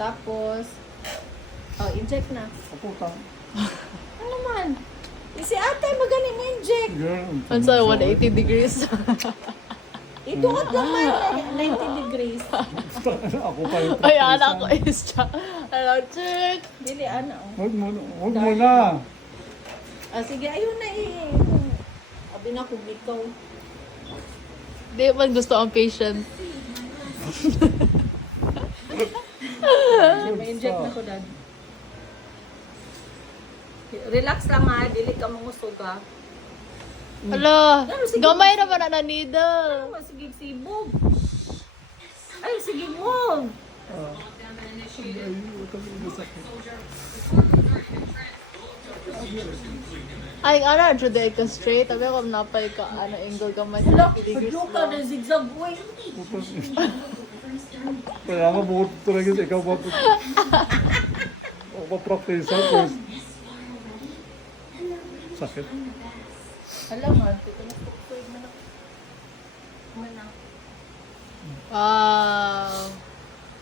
Tapos, inject na. Kaputang. Ano naman? Si ate, magaling mo inject. Girl. Ano sa 180 degrees? Idungat naman, 90 degrees. Ako pa yung Ay, anak ko is siya. Hello, chick. Dili, ano. Huwag mo, huwag mo na. Sige, ayun na eh. Abi na kung ikaw. Di man gusto ang patient. May inject na ko, dad. Relax lang ha, dili ka mangusog ha. Hala, sige. gamay naman na needle. Sige, sibog. Ay, sige mo. Ay, ano, juday ka straight. Sabi ko, napay ka, ano, angle gamay. Hala, padyo ka na zigzag. Uy, Kaya nga buot talaga sa ikaw ba? O pa-professor first. Sakit. alam nga, ito na tuktoy na. Ah,